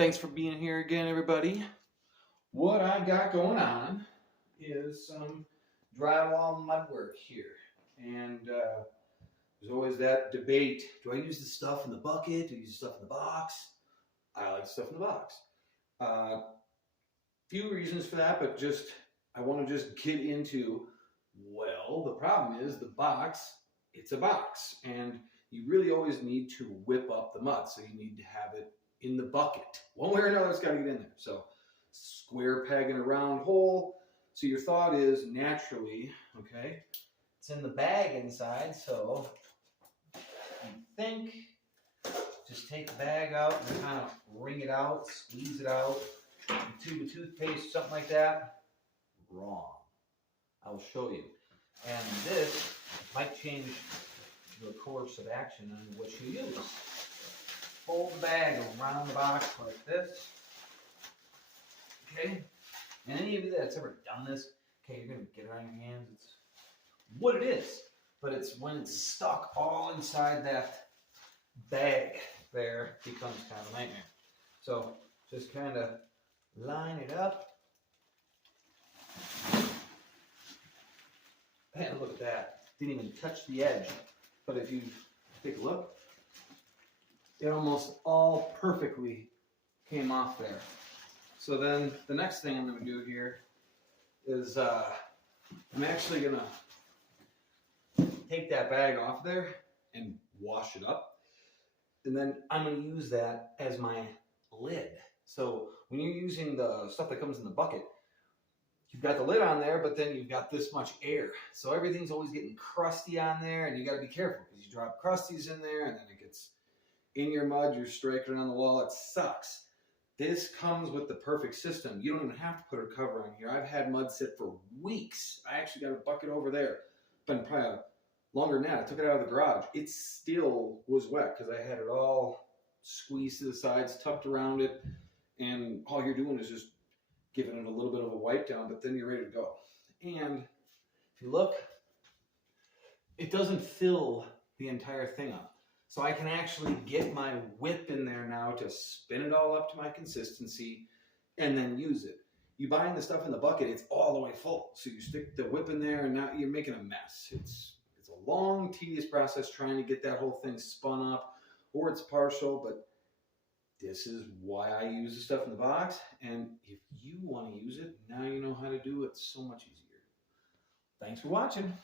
Thanks for being here again, everybody. What I got going on is some drywall mud work here. And there's always that debate. Do I use the stuff in the bucket? Do I use the stuff in the box? I like the stuff in the box. Few reasons for that, but I want to just get into, well, the problem is the box, it's a box. And you really always need to whip up the mud. So you need to have it in the bucket. One way or another, it's got to get in there. So square peg in a round hole. So your thought is naturally, okay, it's in the bag inside. So you think, just take the bag out and kind of wring it out, squeeze it out. A tube of toothpaste, something like that. Wrong. I will show you. And this might change the course of action on what you use. Fold the bag around the box like this. Okay? And any of you that's ever done this, okay, you're going to get it on your hands. It's what it is. But it's when it's stuck all inside that bag there, it becomes kind of a nightmare. So just kind of line it up. And look at that. Didn't even touch the edge. But if you take a look, it almost all perfectly came off there. So then the next thing I'm going to do here is I'm actually going to take that bag off there and wash it up. And then I'm going to use that as my lid. So when you're using the stuff that comes in the bucket, you've got the lid on there, but then you've got this much air. So everything's always getting crusty on there, and you got to be careful because you drop crusties in there, and then it gets in your mud, you're striking on the wall. It sucks. This comes with the perfect system. You don't even have to put a cover on here. I've had mud sit for weeks. I actually got a bucket over there. Been probably longer than that. I took it out of the garage. It still was wet because I had it all squeezed to the sides, tucked around it, and all you're doing is just giving it a little bit of a wipe down, but then you're ready to go. And if you look, it doesn't fill the entire thing up. So I can actually get my whip in there now to spin it all up to my consistency and then use it. You buying the stuff in the bucket, it's all the way full. So you stick the whip in there and now you're making a mess. It's a long, tedious process trying to get that whole thing spun up, or it's partial, but this is why I use the stuff in the box. And if you want to use it, now you know how to do it so much easier. Thanks for watching.